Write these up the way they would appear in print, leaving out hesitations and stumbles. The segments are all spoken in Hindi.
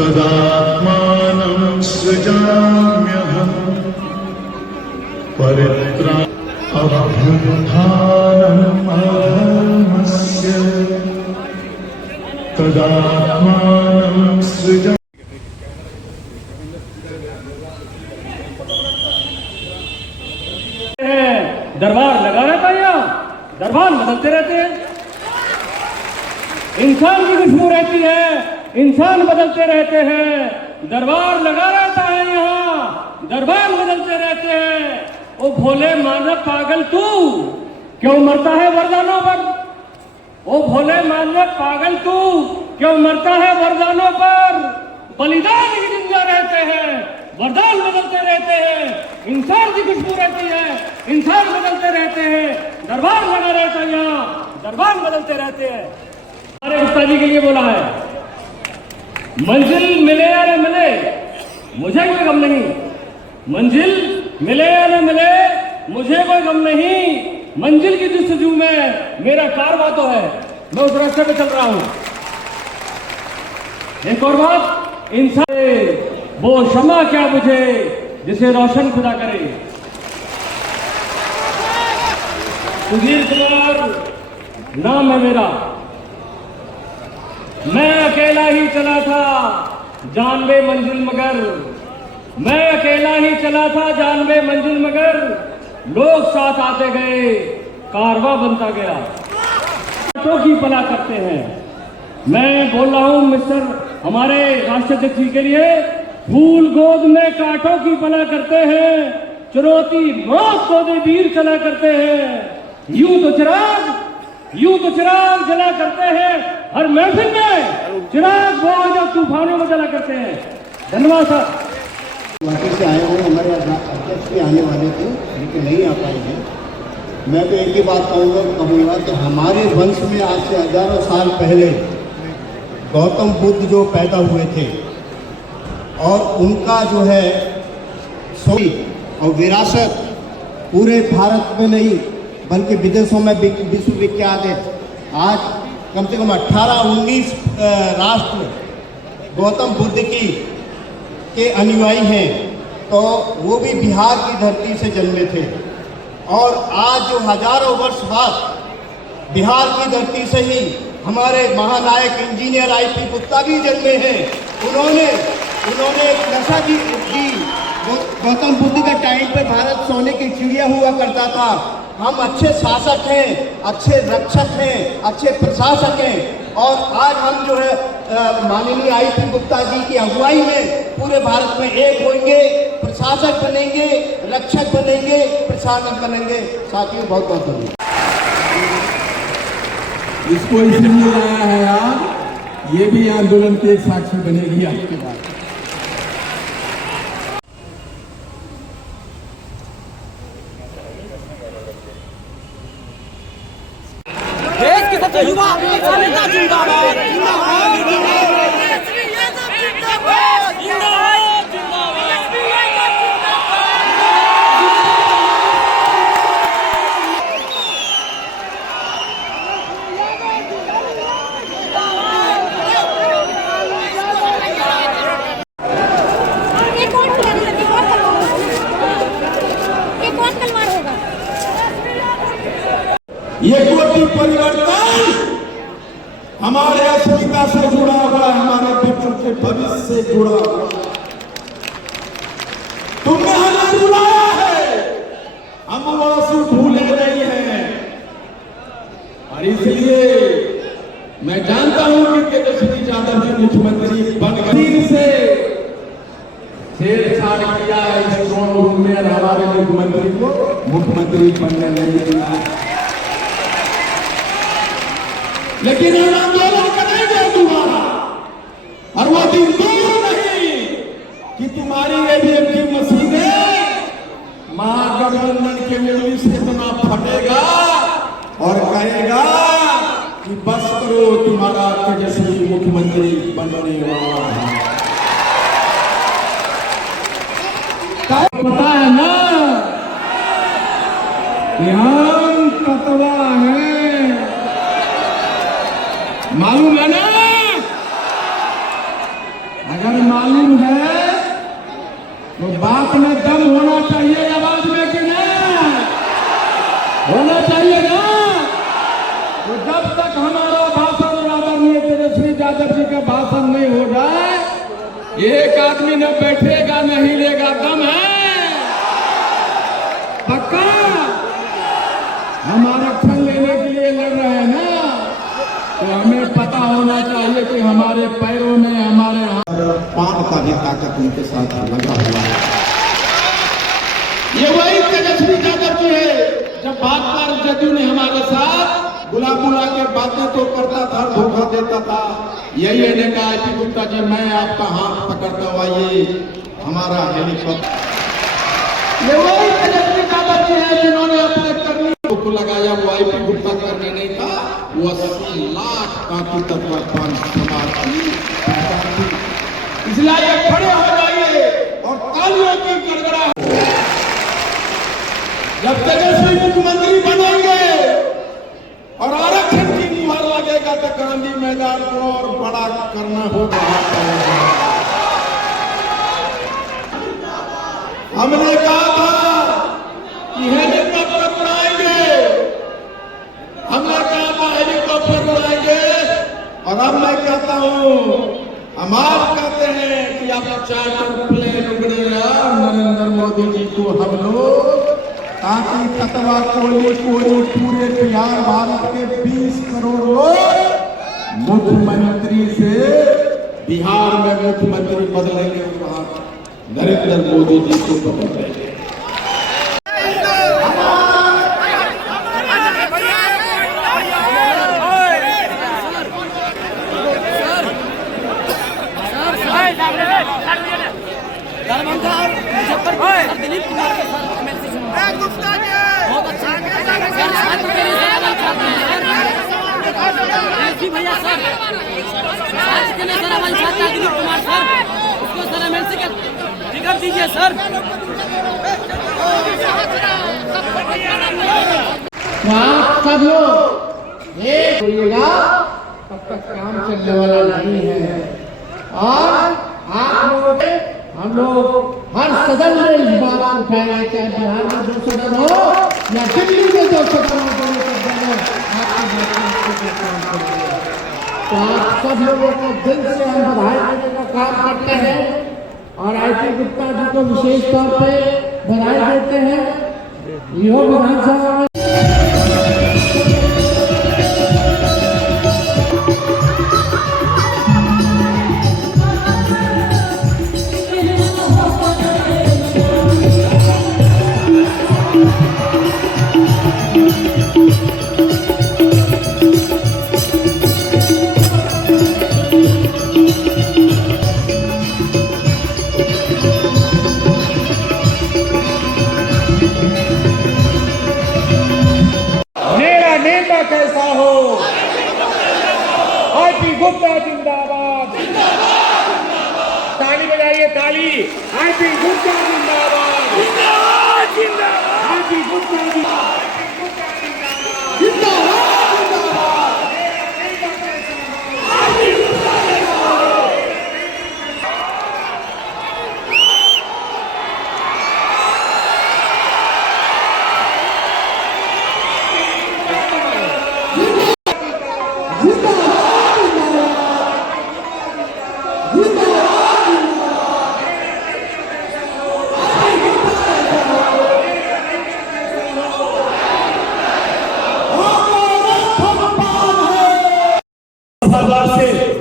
तदात्मानं सृजाम्यहं अभ्युत्थानम् अधर्मस्य तदात्मानं सृजा। दरबार लगा रहता है यहाँ, दरबार बदलते रहते हैं। इंसान की खुशबू रहती है, इंसान बदलते रहते हैं। दरबार लगा रहता है यहाँ, दरबार बदलते रहते हैं। ओ भोले मानव पागल तू क्यों मरता है वरदानों पर? ओ भोले मानव पागल तू क्यों मरता है वरदानों पर? बलिदान की जिंदा रहते हैं, वरदान बदलते रहते हैं। इंसान की खुशबू रहती है, इंसान बदलते रहते हैं। दरबार लगा रहता है यहाँ, दरबार बदलते रहते हैं। हमारे गुप्ता जी के लिए बोला है, मंजिल मिले या न मिले मुझे कोई गम नहीं। मंजिल मिले या न मिले मुझे कोई गम नहीं। मंजिल की जस्तजू में मेरा कारवां तो है, मैं उस रास्ते पे चल रहा हूं। एक और बात, इंसान वो शमा क्या बुझे जिसे रोशन खुदा करे। सुधीर कुमार नाम है मेरा, मैं अकेला ही चला था जानबे मंजिल मगर, मैं अकेला ही चला था जानबे मंजिल मगर, लोग साथ आते गए कारवां बनता गया। कांटों की पला करते हैं। मैं बोल रहा हूं मिस्टर हमारे राष्ट्राध्यक्ष जी के लिए, फूल गोद में कांटों की पला करते हैं, चुनौती मौत को दे वीर चला करते हैं। यूं तो चिराग जला करते हैं, हर महफिल में चिराग वो जो तूफानों में जला करते हैं। धन्यवाद सर। वाकई से आए हुए हमारे अध्यक्ष भी आने वाले थे लेकिन नहीं आ पाए हैं। मैं तो एक ही बात कहूँगा कि हमारे वंश में आज से हजारों साल पहले गौतम बुद्ध जो पैदा हुए थे और उनका जो है सोई और विरासत पूरे भारत में नहीं बल्कि विदेशों में विश्वविख्यात है। आज कम से कम 18-19 राष्ट्र गौतम बुद्ध के अनुयायी हैं, तो वो भी बिहार की धरती से जन्मे थे। और आज जो हजारों वर्ष बाद बिहार की धरती से ही हमारे महानायक इंजीनियर आई.पी. गुप्ता भी जन्मे हैं। उन्होंने एक नशा की गौतम बुद्ध के टाइम पे भारत सोने की चिड़िया हुआ करता था। हम अच्छे शासक हैं, अच्छे रक्षक हैं, अच्छे प्रशासक हैं। और आज हम जो है माननीय आई.पी. गुप्ता जी की अगुवाई में पूरे भारत में एक होंगे, प्रशासक बनेंगे, रक्षक बनेंगे, प्रशासक बनेंगे। साथियों बहुत बहुत धन्यवाद। इसको इसलिए लाया है यार ये भी आंदोलन की एक साक्षी बनेगी आपके बाद। देश के सबसे युवा नेता जिंदाबाद जिंदाबाद ये कोटि परिवर्तन हमारे अस्मिता से जुड़ा हुआ है, हमारे बच्चों के भविष्य से जुड़ा हुआ है। तुमने हमें बुलाया है, हम आंसू भूले नहीं हैं। और इसलिए मैं जानता हूं कि तेजस्वी यादव जी मुख्यमंत्री बन गए से छेड़छाड़ किया है इस स्ट्रॉन्ग रूम में, हमारे मुख्यमंत्री को मुख्यमंत्री बनने नहीं दिया। लेकिन हम आंदोलन करेंगे दोबारा, और वो दिन दूर नहीं कि तुम्हारी ईवीएम की मशीनें महागठबंधन के उंगली से इतना फटेगा और कहेगा कि बस करो, तुम्हारा तेजस्वी मुख्यमंत्री बनने वाला है। पता है ना कि हम कतवा हैं, मालूम है ना? अगर मालूम है तो बात में दम होना चाहिए, आवाज में कि नहीं होना चाहिए ना? तो जब तक हमारा भाषण आदरणीय तेजस्वी यादव जी का भाषण नहीं हो जाए, एक आदमी न बैठेगा न हिलेगा। दम है पक्का? हम आरक्षण लेने के लिए लड़ रहे हैं ना, तो हमें पता होना चाहिए कि हमारे पैरों में, हमारे पांव का भी ताकत उनके साथ लगा हुआ है। ये वही तेजस्वी यादव जी है। जब बात पर जदयू ने हमारे साथ बुला के बातें तो करता था, धोखा देता था, यही ने कहा कि गुप्ता जी मैं आपका हाथ पकड़ता हुआ ये हमारा हेलीकॉप्टर। ये वही तेजस्वी यादव जी है जिन्होंने अपने कर्मी को लगाया, वो आईपी गुप्ता करने नहीं था, वो 80 लाख काफी तत्व इसलिए ये खड़े हो जाइए और तालियों की गड़गड़ा। जब तेजस्वी मुख्यमंत्री बनेंगे और आरक्षण की मुहर लगेगा तो गांधी मैदान को और बड़ा करना होगा। हमने कहा था कि हेलीकॉप्टर उड़ाएंगे, हमने कहा था हेलीकॉप्टर उड़ाएंगे, और अब मैं कहता हूं, हम आज कहते हैं कि अब चार्टर प्लेन उड़ेगा नरेंद्र मोदी जी को हम लोग, ताकि ततवा कोली पूरे बिहार भारत के 20 करोड़ लोग मुख्यमंत्री से बिहार में मुख्यमंत्री बदलेंगे, वहां नरेंद्र मोदी जी को बदलेंगे। दिलीप कुमार के साथ मैसेज बहुत अच्छा भैया सर के लिए सर हमारे साथ दिलीप कुमार सर, उसको सर एमएलसी का टिकट दीजिए सर। आप सब लोग एक होइएगा, तब तक काम चलने वाला नहीं है। और आप लोगों के हम लोग हर सदन में इस बात को उठाएंगे, चाहे बिहार में 2 सदन हो या दिल्ली में 2 सदन हो, तो आप सब लोगों को दिल से हम बधाई देने का काम करते हैं और आईपी गुप्ता जी को विशेष तौर पे बधाई देते हैं। यह विधानसभा में गुप्ता जिंदाबाद, ताली बजाइए ताली। आरपी गुप्ता जिंदाबाद, आरपी गुप्ता जिंदाबाद।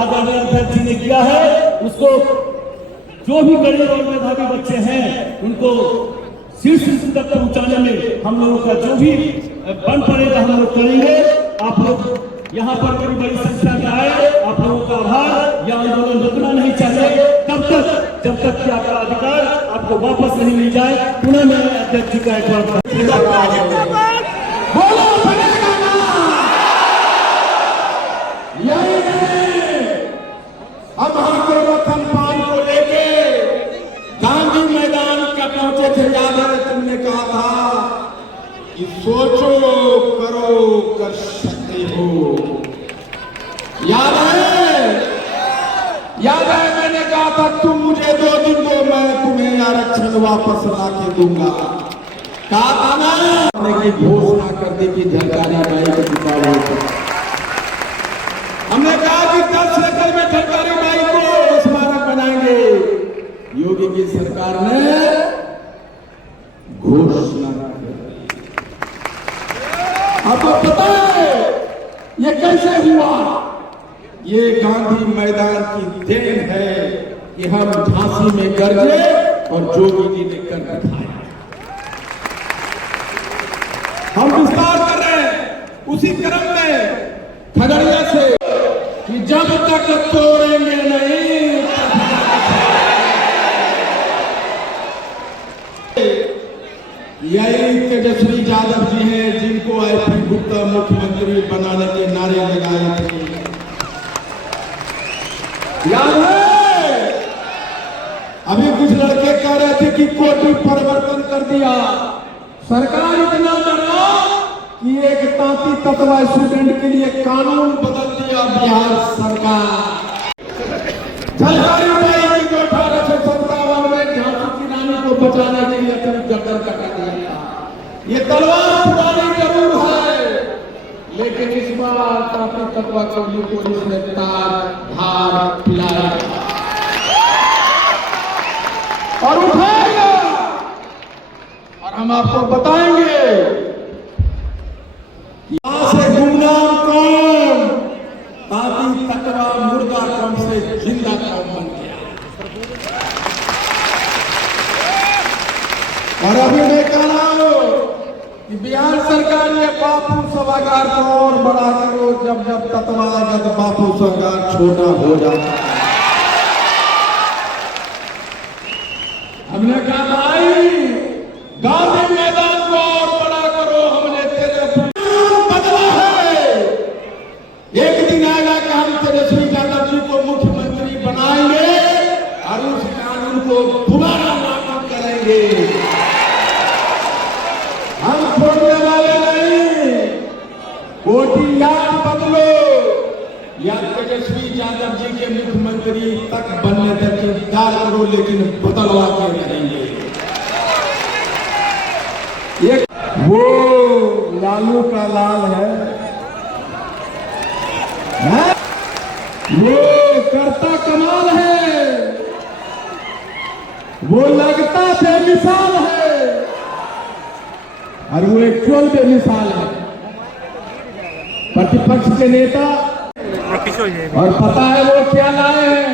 आदरणीय अध्यक्ष जी ने किया है, उसको जो भी गरीब और मेधावी बच्चे हैं उनको शीर्ष तक पहुंचाने में हम लोगों का जो भी बन पड़ेगा हम लोग करेंगे। आप लोग यहाँ पर बड़ी बड़ी संख्या में आए, आप लोगों का आभार। यह आंदोलन रुकना नहीं चाहिए तब तक जब तक कि आपका अधिकार आपको वापस नहीं मिल जाए। पुनः मैं अध्यक्ष जी का एक बार अब हम गोवर्धन पान को लेके गांधी मैदान का पहुंचे थे। याद है तुमने कहा था कि सोचो करो कर सकते हो। याद है मैंने कहा था तुम मुझे 2 दिन दो, मैं तुम्हें आरक्षण वापस ला के दूंगा। कहा था ना, हमने की घोषणा कर दी कि झलकारी बाई को जिताओ। हमने कहा कि 10 एकड़ में झलकारी बाई को स्मारक बनाएंगे। योगी की सरकार ने घोषणा कर दी। आपको पता है ये कैसे हुआ? ये गांधी मैदान की देन है कि हम झांसी में गरजे और जोगी जी ने कर दिखाया। हम विस्तार कर रहे हैं उसी क्रम में खगड़िया से कि जब तक तोड़ेंगे नहीं यही तेजस्वी यादव जी हैं जिनको आईपी गुप्ता मुख्यमंत्री बनाने के नारे लगाए थे। याद है अभी कुछ लड़के कह रहे थे कि कोर्ट परिवर्तन कर दिया। सरकार इतना डरा कि एक तांती तत्वा स्टूडेंट के लिए कानून बदल दिया बिहार सरकार। झलकारी बाई को 1857 में झांसी की रानी को बचाने के लिए अपनी गर्दन कटा दिया था। ये तलवार पुरानी जरूर है, लेकिन इस बार तांती तत्वा को पुलिस ने तार धार पिलाया और उठाएगा। और हम आपको बताएंगे यहां से गुमनाम कौम तांती तत्वा मुर्दा कौम से जिंदा कौम बन गया। और अभी मैं कह रहा हूं कि बिहार सरकार ने बापू सभागार को और बड़ा करो। जब जब तत्वा जब बापू सभागार छोटा हो जाता है। हमने कहा भाई गांधी मैदान को और बड़ा करो। हमने तेरे बदला है। एक दिन आएगा कि हम तेजस्वी यादव जी को मुख्यमंत्री बनाएंगे और उस कानून को दोबारा लागू करेंगे। हम छोड़ने वाले नहीं। कोटि याद बदलो या तेजस्वी यादव जी के मुख्यमंत्री तक बनने तक इंतजार करो, लेकिन बदलवा के रहेंगे। ये वो लालू का लाल है, वो करता कमाल है, वो लगता बेमिसाल है और वो एक्चुअल बेमिसाल है। प्रतिपक्ष के नेता और पता है वो क्या लाए हैं?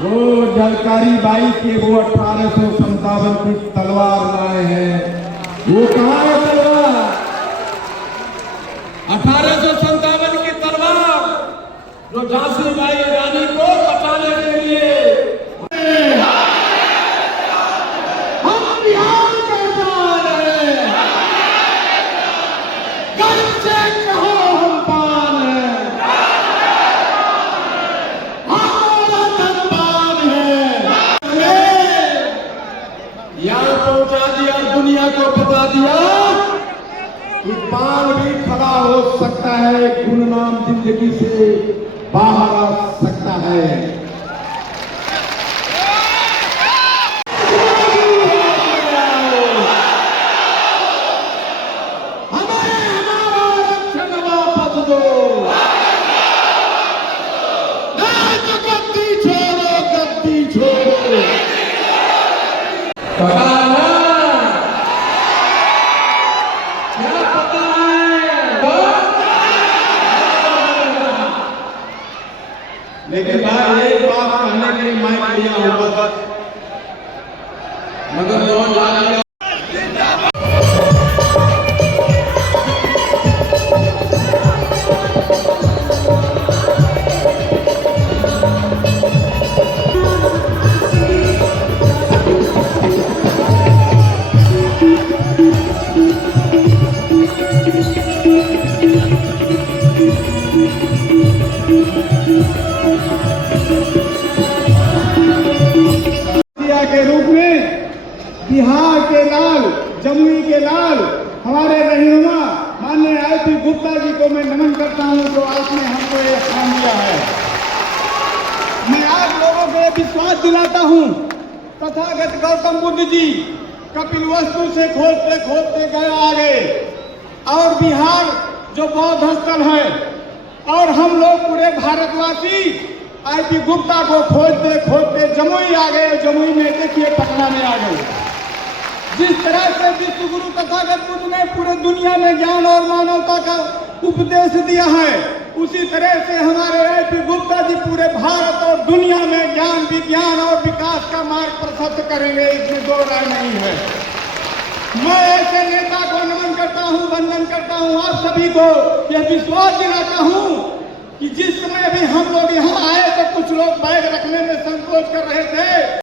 वो झलकारी बाई के वो 1857 की तलवार लाए हैं। वो कहाँ है तलवार? 1857 की तलवार जो झांसी बाई रानी को बचाने के लिए हम बिहार में जा रहे हैं। गर्व से कहो हम पान हैं। जिंदगी से बाहर आ सकता है। हमें हमारा आरक्षण वापस दो। नहीं तो गद्दी छोड़ो, गद्दी छोड़ो। पता है क्या पता है? लेकिन भाई एक बात कहने के लिए माइक लिया होगा, मगर लोग लाल के रूप में बिहार के लाल, जमुई के लाल, हमारे रहनुमा माननीय आईपी गुप्ता जी को मैं नमन करता हूं, जो आपने हमको ये स्थान दिया है। मैं आप लोगों को ये विश्वास दिलाता हूं, तथागत गौतम बुद्ध जी कपिल वस्तु से खोदते खोदते गए आगे, और बिहार जो बौद्ध स्थल है, और हम लोग पूरे भारतवासी आईपी गुप्ता को खोजते खोजते जमुई आ गए। जमुई में देखिए पटना में आ गए। जिस तरह से विश्व गुरु तथागत बुद्ध ने पूरे दुनिया में ज्ञान और मानवता का उपदेश दिया है, उसी तरह से हमारे आईपी गुप्ता जी पूरे भारत और दुनिया में ज्ञान, विज्ञान और विकास का मार्ग प्रशस्त करेंगे, इसमें दो राय नहीं है। मैं ऐसे नेता को नमन करता हूं, वंदन करता हूं। आप सभी को यह विश्वास दिलाता हूं कि जिस समय भी हम लोग यहाँ आए तो कुछ लोग बैग रखने में संकोच कर रहे थे,